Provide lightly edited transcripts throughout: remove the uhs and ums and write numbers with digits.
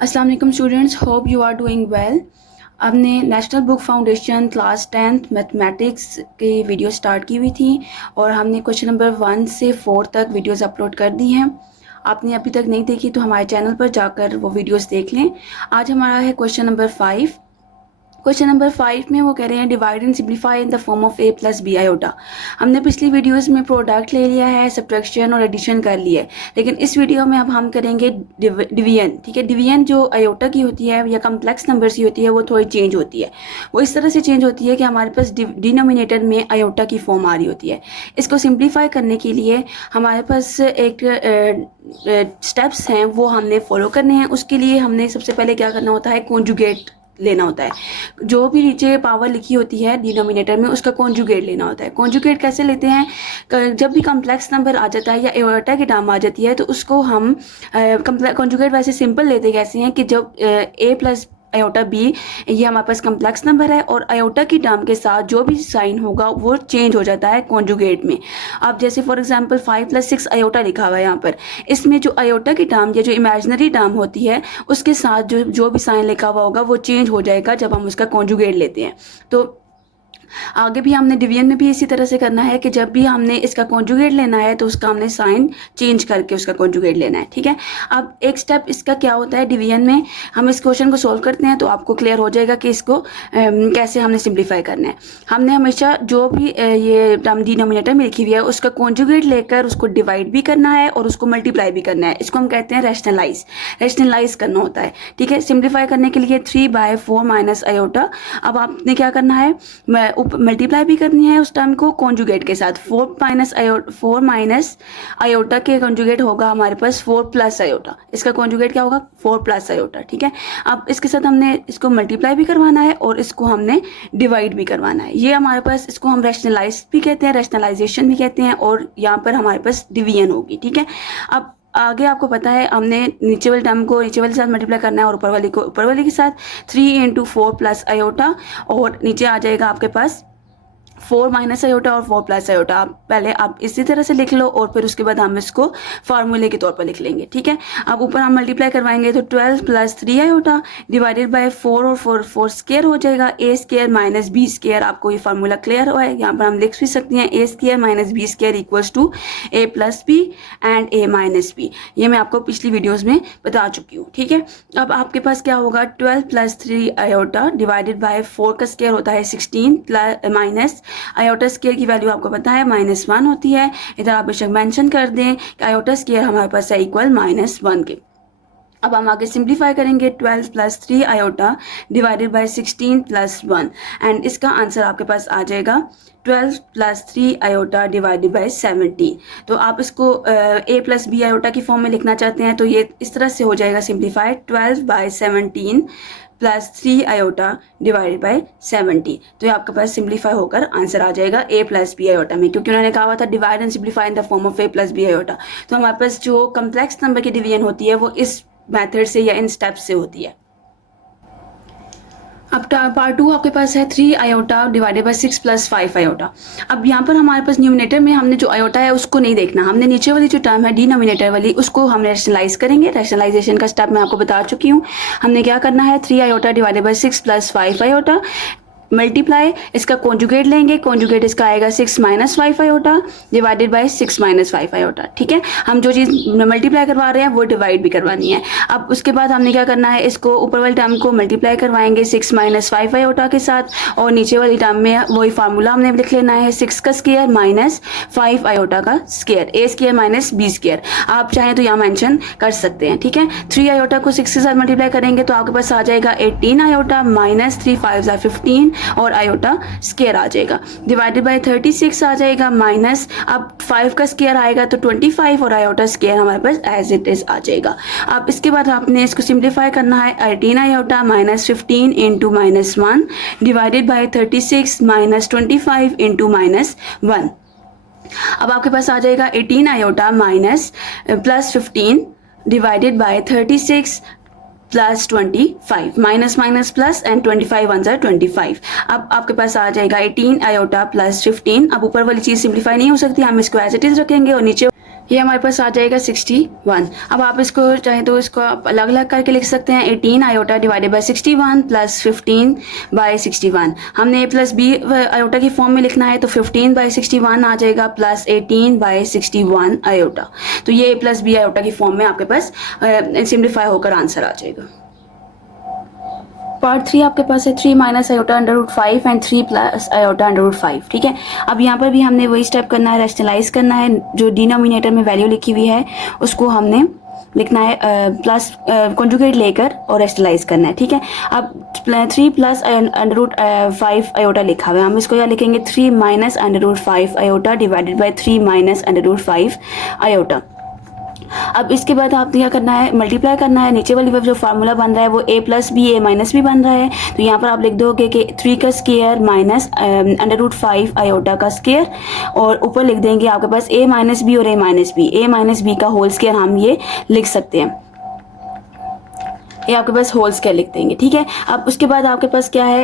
अस्सलाम वालेकुम students, hope you are doing well. हमने national book foundation class 10th mathematics की वीडियो स्टार्ट की हुई थी और हमने क्वेश्चन नंबर 1 से 4 तक वीडियोस अपलोड कर दी हैं। आपने अभी तक नहीं देखी तो हमारे चैनल पर जाकर वो वीडियोस देख लें। आज हमारा है क्वेश्चन नंबर 5। क्वेश्चन नंबर 5 में वो कह रहे हैं divide and simplify in the form of a plus B iota. हमने पिछली वीडियोस में प्रोडक्ट ले लिया है, सब्ट्रैक्शन और एडिशन कर लिया है, लेकिन इस वीडियो में अब हम करेंगे डिवीजन। ठीक है, डिवीजन जो आयोटा की होती है या कम्प्लेक्स नंबर्स की होती है वो थोड़ी चेंज होती है। वो इस तरह से चेंज होती है कि हमारे पास डिनोमिनेटर में आयोटा की फॉर्म आ रही होती है। इसको सिंप्लीफाई करने के लिए हमारे पास एक स्टेप्स हैं वो हमने फॉलो करने हैं। उसके लिए हमने सबसे पहले क्या करना होता है, कॉन्जुगेट लेना होता है। जो भी नीचे पावर लिखी होती है डिनोमिनेटर में उसका कॉन्जुगेट लेना होता है। कॉन्जुगेट कैसे लेते हैं, जब भी कम्प्लेक्स नंबर आ जाता है या एयोटा की टर्म आ जाती है तो उसको हम कॉन्जुगेट वैसे सिंपल लेते कैसे हैं कि जब a प्लस आयोटा बी ये हमारे पास कम्प्लेक्स नंबर है और आयोटा की टर्म के साथ जो भी साइन होगा वो चेंज हो जाता है कॉन्जुगेट में। अब जैसे फॉर एग्जांपल 5 + 6 आयोटा लिखा हुआ है यहाँ पर, इसमें जो आयोटा की टर्म या जो इमेजिनरी टर्म होती है उसके साथ जो भी साइन लिखा हुआ होगा वो चेंज हो जाएगा जब हम उसका कॉन्जुगेट लेते हैं। तो आगे भी हमने डिवीजन में भी इसी तरह से करना है कि जब भी हमने इसका कॉन्जुगेट लेना है तो उसका हमने साइन चेंज करके उसका कॉन्जुगेट लेना है। ठीक है, अब एक स्टेप इसका क्या होता है, डिवीजन में हम इस क्वेश्चन को सॉल्व करते हैं तो आपको क्लियर हो जाएगा कि इसको कैसे हमने सिंप्लीफाई करना है। हमने हमेशा जो भी ये टर्म डिनोमिनेटर में लिखी हुई है उसका कॉन्जुगेट लेकर उसको डिवाइड भी करना है और उसको मल्टीप्लाई भी करना है। इसको हम कहते हैं रैशनलाइज करना होता है। ठीक है, सिंप्लीफाई करने के लिए 3/4 - आयोटा। अब आपने क्या करना है, मल्टीप्लाई भी करनी है उस टर्म को कॉन्जुगेट के साथ। 4 माइनस आयोटा के कॉन्जुगेट होगा हमारे पास 4 + आयोटा। इसका कॉन्जुगेट क्या होगा, 4 + आयोटा। ठीक है, अब इसके साथ हमने इसको मल्टीप्लाई भी करवाना है और इसको हमने डिवाइड भी करवाना है। ये हमारे पास, इसको हम रैशनलाइज भी कहते हैं, रैशनलाइजेशन भी कहते हैं और यहाँ पर हमारे पास डिवीजन होगी। ठीक है, अब आगे आपको पता है हमने नीचे वाले टर्म को नीचे वाले के साथ मल्टीप्लाई करना है और ऊपर वाले को ऊपर वाले के साथ। 3 × 4 + आयोटा और नीचे आ जाएगा आपके पास 4 - आयोटा और 4 + आयोटा। पहले आप इसी तरह से लिख लो और फिर उसके बाद हम इसको फार्मूले के तौर पर लिख लेंगे। ठीक है, अब ऊपर हम मल्टीप्लाई करवाएंगे तो 12 + 3 आयोटा डिवाइडेड बाय 4 और 4 स्क्वायर हो जाएगा। a² - b²। आपको ये फार्मूला क्लियर हुआ है, यहाँ पर हम लिख भी सकते हैं a² - b² = a + b and a - b। ये मैं आपको पिछली वीडियोज़ में बता चुकी हूँ। ठीक है, अब आपके पास क्या होगा, 12 + 3 आयोटा डिवाइडेड बाय 4 का स्क्वायर होता है 16 माइनस आयोटा स्क्वायर की वैल्यू आपको पता है -1 होती है। इधर आप बेशक मेंशन कर दें कि आयोटा स्क्वायर हमारे पास है इक्वल -1 के। अब हम आगे सिंप्लीफाई करेंगे 12 + 3 आयोटा डिवाइडेड बाय 16 + 1 एंड इसका आंसर आपके पास आ जाएगा 12 + 3 आयोटा डिवाइडेड बाय 17। तो आप इसको a + b आयोटा की फॉर्म में लिखना चाहते हैं तो ये इस तरह से हो जाएगा सिंप्लीफाई 12/17 + 3 आयोटा डिवाइडेड बाय 70। तो ये आपके पास सिंप्लीफाई होकर आंसर आ जाएगा a + b आयोटा में, क्योंकि उन्होंने कहा हुआ था divide and simplify in the form of a + b iota. तो हमारे पास जो कम्प्लेक्स नंबर की डिवीजन होती है वो इस मेथड से या इन स्टेप्स से होती है। अब पार्ट 2 आपके पास है 3 आयोटा डिवाइडेड बाय 6 + 5 आयोटा। अब यहाँ पर हमारे पास न्यूमिनेटर में हमने जो आयोटा है उसको नहीं देखना, हमने नीचे वाली जो टर्म है डिनोमिनेटर वाली उसको हम रैशनलाइज करेंगे। रैशनलाइजेशन का स्टेप मैं आपको बता चुकी हूँ। हमने क्या करना है, 3 iota divided bye 6 + 5 iota multiply, इसका कॉन्जुगेट लेंगे, कॉन्जुगेट इसका आएगा 6 - 5 आयोटा डिवाइडेड बाय 6 - 5 आयोटा। ठीक है, हम जो चीज़ मल्टीप्लाई करवा रहे हैं वो डिवाइड भी करवानी है। अब उसके बाद हमने क्या करना है, इसको ऊपर वाली टर्म को मल्टीप्लाई करवाएंगे 6 - 5 आयोटा के साथ और नीचे वाली टर्म में वही फार्मूला हमने लिख लेना है 6 का स्क्वायर माइनस 5 आयोटा का स्क्वायर, a² - b²। आप चाहें तो यहाँ मेंशन कर सकते हैं। ठीक है, 3 आयोटा को 6 के साथ मल्टीप्लाई करेंगे तो आपके पास आ जाएगा 18 आयोटा माइनस 3 × 5 = 15 और आयोटा स्क्वायर आ जाएगा डिवाइडेड बाय 36 आ जाएगा माइनस, अब 5 का स्क्वायर आएगा तो 25 और आयोटा स्क्वायर हमारे पास एज इट इज आ जाएगा। अब इसके बाद आपने इसको सिंप्लीफाई करना है 18 iota minus 15 × -1 divided by 36 minus 25 × -1। अब आपके पास आ जाएगा 18 iota minus +15 divided by 36 + 25 minus minus plus and 25 1 = 25। अब आपके पास आ जाएगा 18 आयोटा + 15। अब ऊपर वाली चीज़ सिंप्लीफाई नहीं हो सकती, हम इसको एज इट इज़ रखेंगे और नीचे ये हमारे पास आ जाएगा 61। अब आप इसको चाहे तो इसको आप अलग अलग करके लिख सकते हैं, 18 iota divided by 61 plus 15 by 61। हमने ए प्लस बी आयोटा की फॉर्म में लिखना है तो 15 बाई 61 आ जाएगा प्लस 18 बाई 61 आयोटा। तो ये ए प्लस बी आयोटा की फॉर्म में आपके पास सिम्प्लीफाई होकर आंसर आ जाएगा। पार्ट 3 आपके पास है 3 minus iota under root 5 and 3 plus iota under root 5। ठीक है, अब यहाँ पर भी हमने वही स्टेप करना है, रेशनलाइज करना है। जो डिनोमिनेटर में वैल्यू लिखी हुई है उसको हमने लिखना है प्लस कॉन्जुगेट लेकर और रेशनलाइज करना है। ठीक है, अब 3 प्लस अंडर रूट 5 आयोटा लिखा हुआ है, हम इसको क्या लिखेंगे 3 minus under root 5 iota divided by 3 minus under root 5 iota. अब इसके बाद आपने क्या करना है, मल्टीप्लाई करना है। नीचे वाली जो फार्मूला बन रहा है वो ए प्लस बी ए माइनस बी बन रहा है, तो यहाँ पर आप लिख दोगे कि 3 का square minus under root 5 iota का स्केयर, और ऊपर लिख देंगे आपके पास ए माइनस बी और ए माइनस बी का होल स्केयर हम ये लिख सकते हैं, ये आपके पास होल स्केयर लिख देंगे। ठीक है, अब उसके बाद आपके पास क्या है,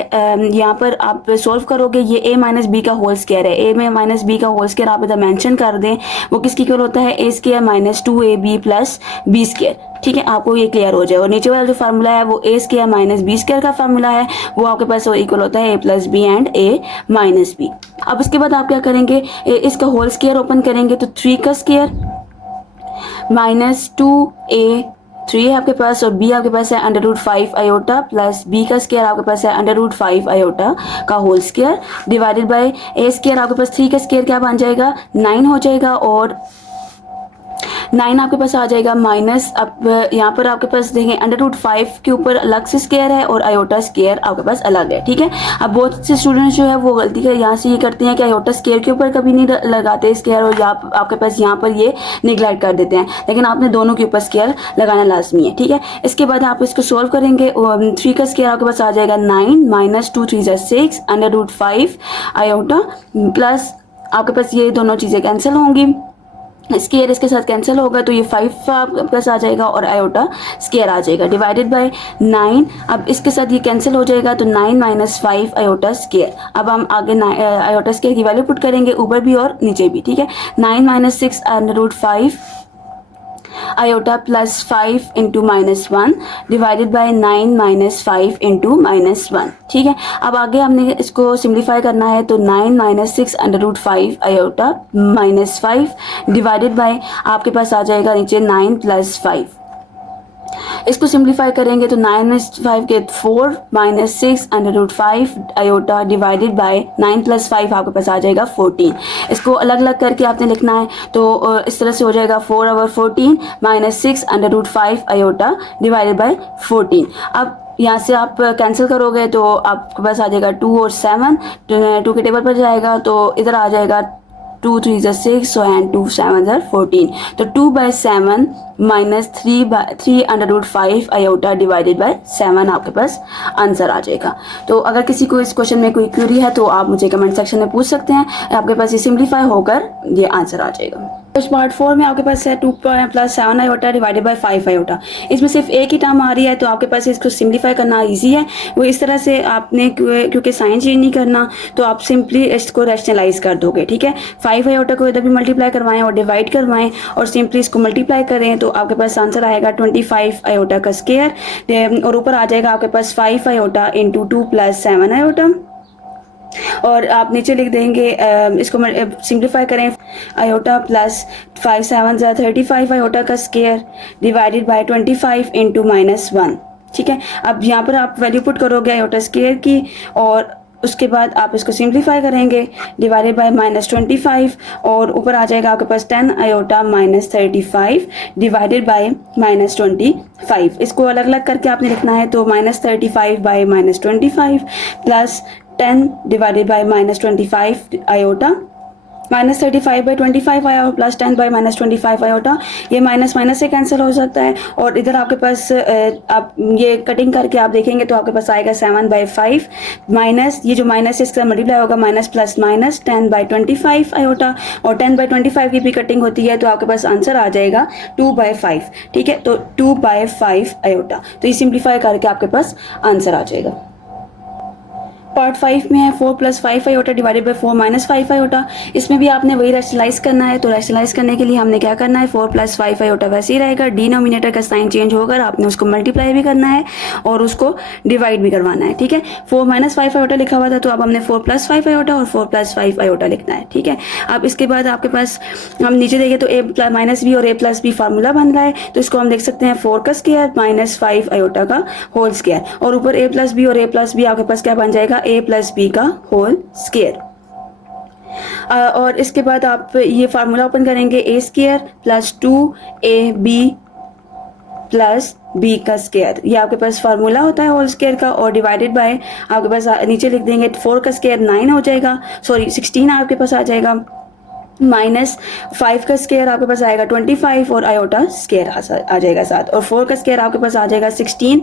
यहाँ पर आप सोल्व करोगे, ये a माइनस बी का होल स्केयर है, a में माइनस बी का होल स्केयर आप इधर मेंशन कर दें, वो किसकी इक्वल होता है a square minus 2ab plus b square. ठीक है, आपको ये क्लियर हो जाए। और नीचे वाला जो फार्मूला है वो a square minus b square का फार्मूला है, वो आपके पास इक्वल होता है a plus B and a minus B. अब उसके बाद आप क्या करेंगे, इसका होल स्केयर ओपन करेंगे तो 3 का स्केयर माइनस 2a 3 है आपके पास, और b आपके पास है under root 5 iota plus b का स्केयर आपके पास है अंडर रूट 5 आयोटा का whole square divided by a square आपके पास 3 का स्केयर क्या बन जाएगा 9 हो जाएगा, और 9 आपके पास आ जाएगा माइनस। अब यहाँ पर आपके पास देखें अंडर रूट 5 के ऊपर अलग से स्केयर है और आयोटा स्केयर आपके पास अलग है। ठीक है, अब बहुत से स्टूडेंट्स जो है वो गलती कर यहाँ से ये करते हैं कि आयोटा स्केयर के ऊपर कभी नहीं लगाते स्केयर, और आपके पास यहाँ पर ये निगलेक्ट कर देते हैं, लेकिन आपने दोनों के ऊपर स्केयर लगाना लाजमी है। ठीक है, इसके बाद आप इसको सोल्व करेंगे, 3 का स्केयर आपके पास आ जाएगा 9 minus 2 3 6 under root 5 iota plus आपके पास ये दोनों चीज़ें कैंसिल होंगी, स्केयर इसके साथ कैंसिल होगा तो ये 5 आपके पास आ जाएगा और आयोटा स्केयर आ जाएगा डिवाइडेड बाय 9। अब इसके साथ ये कैंसिल हो जाएगा तो 9 माइनस 5 आयोटा स्केयर। अब हम आगे आयोटा स्केयर की वैल्यू पुट करेंगे ऊपर भी और नीचे भी। ठीक है, 9 minus 6 under root 5 iota plus 5 into minus 1 divided by 9 minus 5 into minus 1। ठीक है, अब आगे हमने इसको सिम्प्लीफाई करना है तो 9 minus 6 under root 5 iota minus 5 divided by आपके पास आ जाएगा नीचे 9 प्लस 5। इसको सिंप्लीफाई करेंगे तो 9 माइनस 5 के 4 minus 6 under root 5 iota divided by 9 plus 5 आपके पास आ जाएगा 14। इसको अलग अलग करके आपने लिखना है तो इस तरह से हो जाएगा 4 over 14 minus 6 under root 5 iota divided by 14। अब यहाँ से आप कैंसिल करोगे तो आपके पास आ जाएगा 2 और 7, 2 के टेबल पर जाएगा तो इधर आ जाएगा 2 3 6 एंड 2 7 14। तो 2/7 minus 3 under root 5 iota divided by 7 आपके पास आंसर आ जाएगा। तो अगर किसी को इस क्वेश्चन में कोई क्वेरी है तो आप मुझे कमेंट सेक्शन में पूछ सकते हैं, आपके पास ये सिंप्लीफाई होकर ये आंसर आ जाएगा। तो पार्ट 4 में आपके पास है 2 plus 7 iota divided bye 5 iota. इसमें सिर्फ एक ही टर्म आ रही है तो आपके पास इसको सिंप्लीफाई करना इजी है। वो इस तरह से आपने क्योंकि साइन चेंज नहीं करना तो आप सिंपली इसको रैशनलाइज कर दोगे। ठीक है, 5 आयोटा को इधर भी मल्टीप्लाई करवाएं और डिवाइड करवाएं और सिंपली इसको मल्टीप्लाई करें तो आपके पास आंसर आएगा 25 आयोटा का स्केयर, और ऊपर आ जाएगा आपके पास 5 आयोटा इंटू 2 प्लस 7 आयोटा, और आप नीचे लिख देंगे इसको सिंप्लीफाई करें आयोटा प्लस 5 7 35 आयोटा का square divided bye 25 into minus 1। ठीक है, अब यहाँ पर आप वैल्यू पुट करोगे आयोटा स्केयर की और उसके बाद आप इसको सिंप्लीफाई करेंगे डिवाइडेड बाय माइनस 25 और ऊपर आ जाएगा आपके पास 10 iota minus 35 divided by minus 25। इसको अलग अलग करके आपने लिखना है तो minus 35 bye minus 25 plus 10 divided by minus 25 iota minus 35 by 25 आया और प्लस 10 बाई माइनस 25 आयोटा। ये माइनस माइनस से कैंसिल हो सकता है और इधर आपके पास आप ये कटिंग करके आप देखेंगे तो आपके पास आएगा 7/5 माइनस ये जो माइनस इसका मल्टीप्लाई होगा माइनस प्लस माइनस 10/25 आयोटा, और 10/25 की भी कटिंग होती है तो आपके पास आंसर आ जाएगा 2/5। ठीक है, तो 2/5 आयोटा। तो ये सिंप्लीफाई करके आपके पास आंसर आ जाएगा। पार्ट 5 में है 4 + 5 आयोटा डिवाइडेड बाई 4 - 5 आयोटा। इसमें भी आपने वही रैशनलाइज करना है। तो रैशनलाइज करने के लिए हमने क्या करना है, 4 + 5 आयोटा वैसे ही रहेगा, डिनोमिनेटर का साइन चेंज होकर आपने उसको मल्टीप्लाई भी करना है और उसको डिवाइड भी करवाना है। ठीक है, 4 - 5 आयोटा लिखा हुआ था तो अब हमने 4 + 5 आयोटा और 4 + 5 आयोटा लिखना है। ठीक है, अब इसके बाद आपके पास हम नीचे देखें तो a - b और a + b फार्मूला बन रहा है, तो इसको हम देख सकते हैं 4 का स्क्वायर - 5 आयोटा का होल स्क्वायर, और ऊपर a + b और a + b आपके पास क्या बन जाएगा, a + b का होल स्क्वायर। और इसके बाद आप ये फार्मूला ओपन करेंगे, a² + 2ab + b का स्क्वायर, ये आपके पास फार्मूला होता है होल स्क्वायर का, और डिवाइडेड बाय आपके पास नीचे लिख देंगे 4 का स्क्वायर 9 हो जाएगा, सॉरी 16 आपके पास आ जाएगा, -5 का स्क्वायर आपके पास आएगा 25 और आयोटा स्क्वायर आ जाएगा 7, और 4 का स्क्वायर आपके पास आ जाएगा 16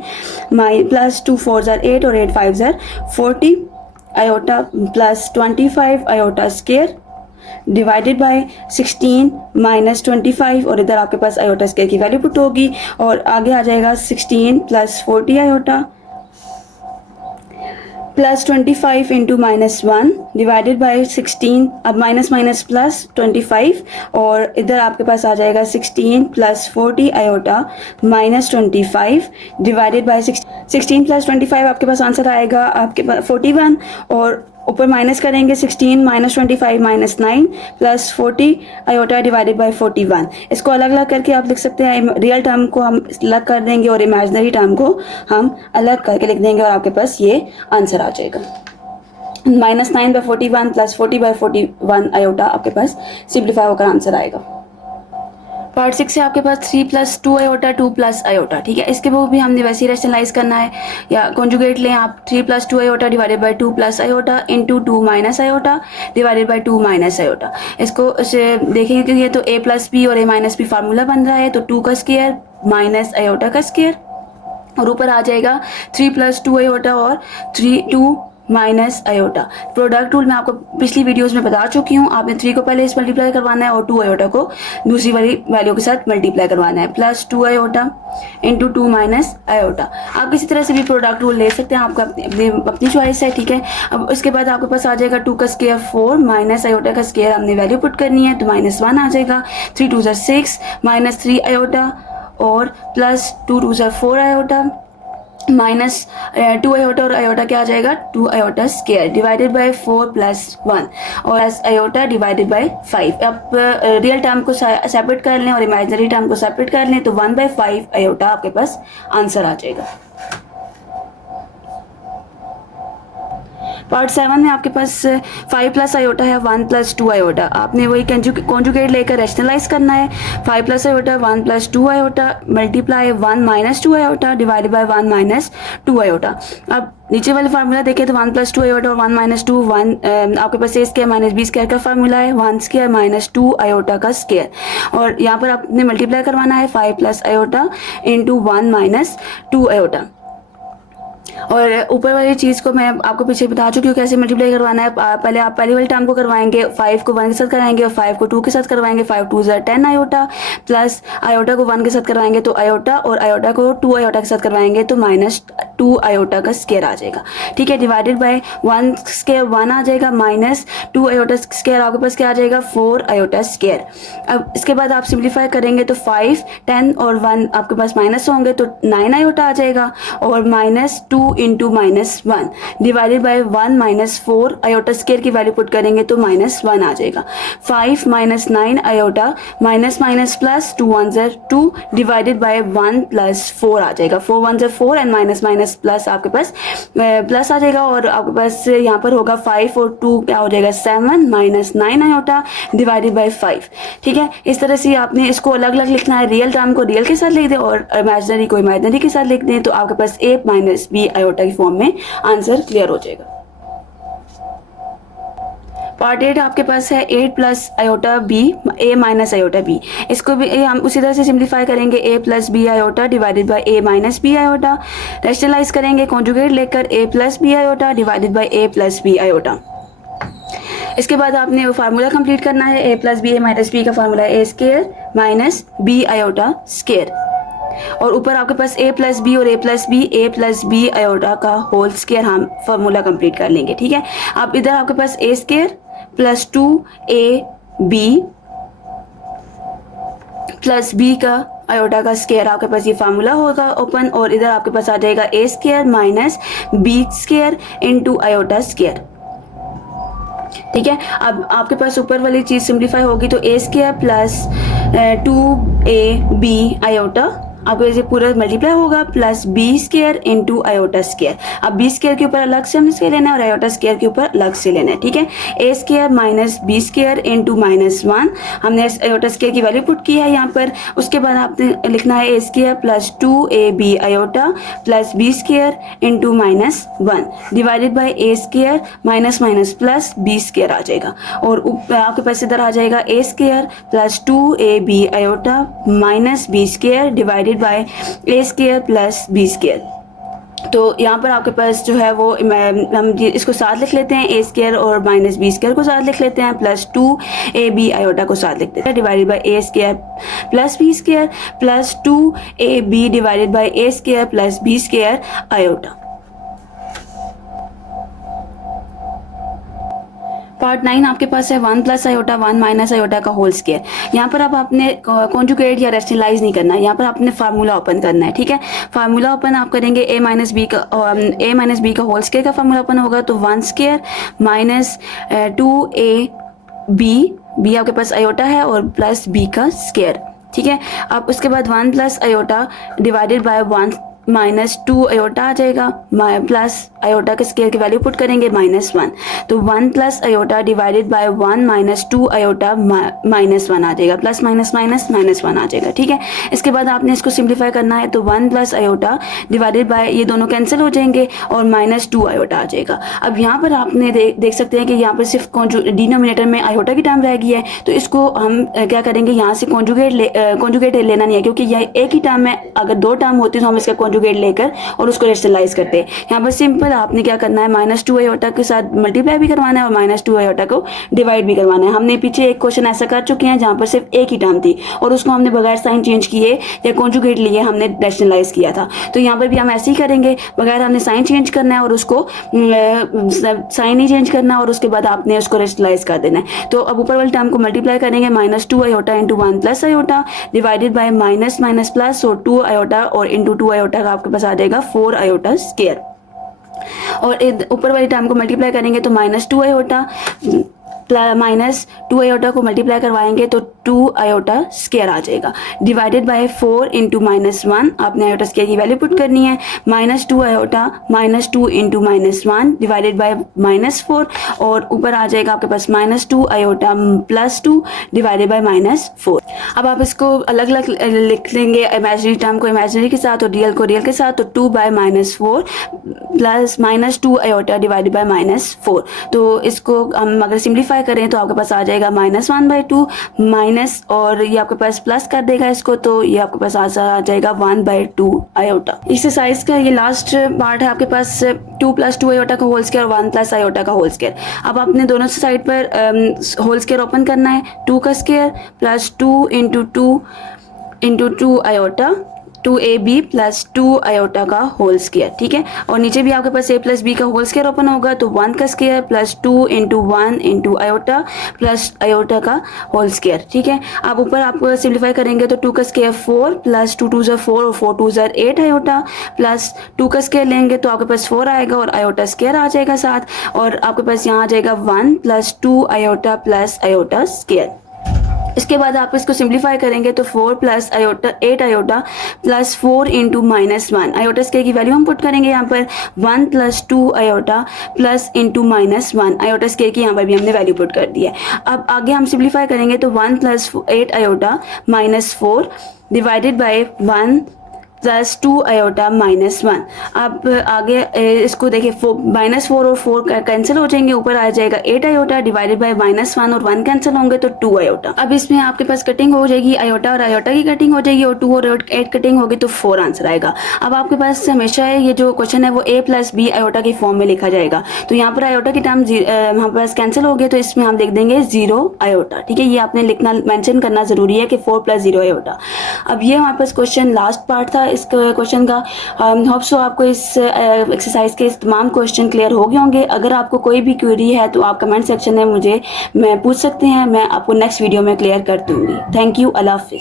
+ 2 4 = 8 और 8 5 = 40 iota + 25 iota square divided bye 16 - 25, और इधर आपके पास आयोटा स्क्वायर की वैल्यू पुट होगी, और आगे आ जाएगा 16 + 40 आयोटा + 25 × -1 डिवाइडेड बाय 16, अब माइनस प्लस 25, और इधर आपके पास आ जाएगा 16 + 40 आयोटा -25 डिवाइडेड बाय 16 + 25 आपके पास आंसर आएगा आपके पास 41, और ऊपर माइनस करेंगे 16 - 25 - 9 + 40 आयोटा डिवाइडेड बाय 41। इसको अलग अलग करके आप लिख सकते हैं, रियल टर्म को हम अलग कर देंगे और इमेजिनरी टर्म को हम अलग करके लिख देंगे, और आपके पास ये आंसर आ जाएगा -9/41 + 40/41 आयोटा आपके पास सिंप्लीफाई होकर आंसर आएगा। पार्ट 6 से आपके पास 3 + 2 आयोटा 2 + आयोटा। ठीक है, इसके वो भी हमने वैसे ही रैशनलाइज करना है, या कॉन्जुगेट लें आप, 3 + 2 आयोटा divided bye 2 + iota into 2 - iota divided bye 2 - iota. इसको देखेंगे कि ये तो a + b और a - b फार्मूला बन रहा है, तो 2 का स्क्वायर माइनस आयोटा का स्क्वायर, और ऊपर आ जाएगा 3 + 2 आयोटा और 2 - आयोटा। प्रोडक्ट रूल मैं आपको पिछली वीडियोस में बता चुकी हूँ, आपने 3 को पहले इस मल्टीप्लाई करवाना है और 2 आयोटा को दूसरी वाली वैल्यू के साथ मल्टीप्लाई करवाना है, +2 आयोटा इंटू 2 - आयोटा। आप किसी तरह से भी प्रोडक्ट रूल ले सकते हैं, आपका अपनी चॉइस है। ठीक है, अब उसके बाद आपके पास आ जाएगा 2 का स्क्वायर 4 माइनस आयोटा का स्क्वायर हमने वैल्यू पुट करनी है, तो -1 आ जाएगा, 3 2 = 6 -3 आयोटा और +2 2 = 4 आयोटा -2 आयोटा, और आयोटा क्या आ जाएगा 2 आयोटा स्क्वायर डिवाइडेड बाय 4 + 1 और आयोटा डिवाइडेड बाय 5। अब रियल टर्म को सेपरेट कर लें और इमेजिनरी टर्म को सेपरेट कर लें, तो 1/5 आयोटा आपके पास आंसर आ जाएगा। पार्ट 7 में आपके पास 5 + आयोटा है 1 + 2 आयोटा, आपने वही कॉन्जुगेट लेकर रैशनलाइज करना है। 5 + आयोटा 1 + 2 आयोटा मल्टीप्लाई 1 - 2 आयोटा डिवाइडेड बाय 1 - 2 आयोटा। अब नीचे वाले फार्मूला देखें तो 1 + 2 आयोटा और 1 - 2 आपके पास a² - b² का फार्मूला है, 1² - 2 आयोटा का स्क्वायर, और यहाँ पर आपने मल्टीप्लाई करवाना है 5 + आयोटा इंटू 1 - 2 आयोटा। और ऊपर वाली चीज़ को मैं आपको पीछे बता चुकी हूँ कैसे मल्टीप्लाई करवाना है। पहले आप पहली वाली टर्म को करवाएंगे, 5 को 1 के साथ कराएंगे और 5 को 2 के साथ करवाएंगे, 5 2 = 10 आयोटा, प्लस आयोटा को 1 के साथ करवाएंगे तो आयोटा, और आयोटा को 2 आयोटा के साथ करवाएंगे तो -2 आयोटा का स्क्वायर आ जाएगा। ठीक है, डिवाइडेड बाय 1 स्क्वायर 1 आ जाएगा, -2 आयोटा स्क्वायर आपके पास क्या आ जाएगा 4 आयोटा स्क्वायर। अब इसके बाद आप सिंप्लीफाई करेंगे तो 5 10 और 1 आपके पास माइनस होंगे तो 9 आयोटा आ जाएगा, और -2 into -1 divided by 1 - 4 iota square की वैल्यू पुट करेंगे तो -1 आ जाएगा। 5 - 9 iota minus plus 2 1 = 2 divided by 1 + 4 आ जाएगा, 4 1 = 4 एंड माइनस प्लस आपके पास प्लस आ जाएगा, और आपके पास यहाँ पर होगा 5 और 2 क्या हो जाएगा 7 -9 आयोटा डिवाइडेड बाय 5। ठीक है, इस तरह से आपने इसको अलग अलग लिखना है, रियल टर्म को रियल के साथ लिख दें और इमेजिनरी को इमेजिनरी के साथ लिख दें, तो आपके पास a - b आयोटा की फॉर्म में आंसर क्लियर हो जाएगा। पार्ट 8 आपके पास है 8 + iota b a - iota b, इसको भी हम उसी तरह से सिंप्लीफाई करेंगे, a + b iota divided by a - b iota, rationalise करेंगे कॉन्जुगेट लेकर a + b iota divided by a + b iota. इसके बाद आपने वो फार्मूला कंप्लीट करना है, a + b a - b का formula a² - b iota square. और ऊपर आपके पास a प्लस बी और a प्लस बी आयोटा का होल स्क्वायर हम फार्मूला कंप्लीट कर लेंगे, ठीक है। अब इधर आपके पास a square plus 2ab plus b का आयोटा का स्क्वायर आपके पास ये फार्मूला होगा ओपन, और इधर आपके पास आ जाएगा a square minus b square into iota square, ठीक है। अब आपके पास ऊपर वाली चीज़ सिंप्लीफाई होगी तो a square plus 2ab iota आपको ऐसे पूरा मल्टीप्लाई होगा plus B square into iota square. अब बी स्क्वायर के ऊपर अलग से हमने स्क्वायर लेना है और आयोटा स्क्वायर के ऊपर अलग से लेना है, ठीक है। A square minus B square into -1 हमने आयोटा स्क्वायर की वैल्यू पुट की है यहाँ पर। उसके बाद आपने लिखना है A square plus 2ab iota plus B square into -1 divided by A square minus minus plus B square आ जाएगा, और आपके पास इधर आ जाएगा A square plus 2ab iota minus B square divided by A square plus B square. तो यहाँ पर आपके पास जो है वो हम इसको साथ लिख लेते हैं, ए स्क्वायर और माइनस बी स्क्वायर को साथ लिख लेते हैं, प्लस 2ab आयोटा को साथ लिख देते हैं divided by A square plus B square plus 2ab divided by A square plus B square iota. Part 9 आपके पास है 1 प्लस आयोटा 1 माइनस आयोटा का होल स्क्वायर। यहाँ पर अब आपने कॉन्जुगेट या रेशनलाइज नहीं करना है, यहाँ पर आपने फार्मूला ओपन करना है, ठीक है। फार्मूला ओपन आप करेंगे a माइनस बी का होल स्क्वायर का फार्मूला ओपन होगा तो 1 स्क्वायर माइनस 2ab आपके पास आयोटा है और प्लस b का स्क्वायर, ठीक है। अब उसके बाद 1 plus iota divided by 1 minus 2 iota आ जाएगा प्लस आयोटा के स्क्वायर की वैल्यू पुट करेंगे -1 तो 1 plus iota divided by 1 minus 2 iota -1 आ जाएगा, प्लस माइनस माइनस -1 आ जाएगा, ठीक है। इसके बाद आपने इसको सिंप्लीफाई करना है तो 1 प्लस आयोटा डिवाइडेड बाय ये दोनों कैंसिल हो जाएंगे और -2 आयोटा आ जाएगा। अब यहाँ पर आपने देख सकते हैं कि यहाँ पर सिर्फ डिनोमिनेटर में आयोटा की टर्म रह गई है, तो इसको हम क्या करेंगे यहाँ से कॉन्जुगेट लेना नहीं है, क्योंकि यह एक ही टर्म है। अगर 2 टर्म होती तो हम इसका कॉन्जुगेट लेकर और उसको रेशनलाइज करते हैं। यहाँ पर सिंपल आपने क्या करना है -2 आयोटा के साथ मल्टीप्लाई भी करवाना है और -2 आयोटा को डिवाइड भी करवाना है। हमने पीछे एक क्वेश्चन ऐसा कर चुके हैं जहाँ पर सिर्फ एक ही टर्म थी और उसको हमने बगैर साइन चेंज किए या कॉन्जुगेट लिए हमने रेशनलाइज किया था। तो यहाँ पर भी हम ऐसे ही करेंगे, बगैर हमने साइन चेंज करना है और उसको साइन ही चेंज करना है और उसके बाद आपने उसको रेशनलाइज कर देना है। तो अब ऊपर वाले टर्म को मल्टीप्लाई करेंगे -2 iota into 1 plus iota divided bye minus minus plus और 2 आयोटा और इंटू 2 आयोटा का आपके पास आ जाएगा 4 आयोटा स्क्वायर, और ऊपर वाली टर्म को मल्टीप्लाई करेंगे तो -2 आयोटा -2 आयोटा को मल्टीप्लाई करवाएंगे तो 2 आयोटा स्क्वायर आ जाएगा डिवाइडेड बाय 4 इंटू -1 आपने आयोटा स्क्वायर की वैल्यू पुट करनी है, -2 आयोटा -2 इंटू -1 डिवाइडेड बाय -4 और ऊपर आ जाएगा आपके पास -2 आयोटा +2 डिवाइडेड बाय -4। अब आप इसको अलग अलग लिख लेंगे, इमेजिनरी टर्म को इमेजिनरी के साथ और रियल को रियल के साथ, तो 2 बाय -4 प्लस -2 आयोटा डिवाइडेड बाय -4। तो इसको हम अगर सिंप्लीफाई करें तो आपके पास आ जाएगा -1/2 माइनस और ये आपके पास प्लस कर देगा इसको, तो ये आपके पास आ जाएगा 1/2 आयोटा। एक्सरसाइज का ये लास्ट पार्ट है आपके पास 2 + 2 आयोटा का होल स्क्वायर और 1 + आयोटा का होल स्क्वायर। अब आपने दोनों साइड पर होल स्क्वायर ओपन करना है, 2 का square plus 2 into 2 iota 2ab plus 2 iota का होल स्क्वायर, ठीक है। और नीचे भी आपके पास a प्लस b का होल स्क्वायर ओपन होगा तो 1 का square plus 2 into 1 into iota plus iota का होल स्क्वायर, ठीक है। अब ऊपर आप सिंप्लीफाई करेंगे तो 2 का स्क्वायर 4 प्लस 2 × 2 = 4 और 4 × 2 = 8 आयोटा प्लस 2 का स्क्वायर लेंगे तो आपके पास 4 आएगा और आयोटा स्क्वायर आ जाएगा साथ, और आपके पास यहाँ आ जाएगा 1 + 2 आयोटा प्लस आयोटा स्क्वायर। इसके बाद आप इसको सिंप्लीफाई करेंगे तो 4 + iota 8 iota plus 4 into -1 iota square की वैल्यू हम पुट करेंगे यहाँ पर 1 + 2 iota plus into -1 iota square की यहाँ पर भी हमने वैल्यू पुट कर दी है। अब आगे हम सिंप्लीफाई करेंगे तो 1 + 8 iota -4 divided by 1 plus 2 iota minus 1। अब आगे इसको देखिए, -4 और 4 कैंसिल हो जाएंगे, ऊपर आ जाएगा 8 आयोटा डिवाइडेड बाय -1 और 1 कैंसिल होंगे तो 2 आयोटा। अब इसमें आपके पास कटिंग हो जाएगी, आयोटा और आयोटा की कटिंग हो जाएगी, और 2 और 8 कटिंग होगी तो 4 आंसर आएगा। अब आपके पास हमेशा ये जो क्वेश्चन है वो a प्लस बी आयोटा की फॉर्म में लिखा जाएगा। तो यहाँ पर आयोटा की टर्म हमारे पास कैंसिल हो गए, तो इसमें हम लिख देंगे 0 आयोटा। ठीक है, ये आपने लिखना मेंशन करना जरूरी है कि 4 + 0 आयोटा। अब ये हमारे पास क्वेश्चन लास्ट पार्ट था इस क्वेश्चन का। होप सो आपको इस एक्सरसाइज के तमाम क्वेश्चन क्लियर हो गए होंगे। अगर आपको कोई भी क्वेरी है तो आप कमेंट सेक्शन में मैं पूछ सकते हैं, मैं आपको नेक्स्ट वीडियो में क्लियर कर दूंगी। थैंक यू, अल्लाह हाफिज़।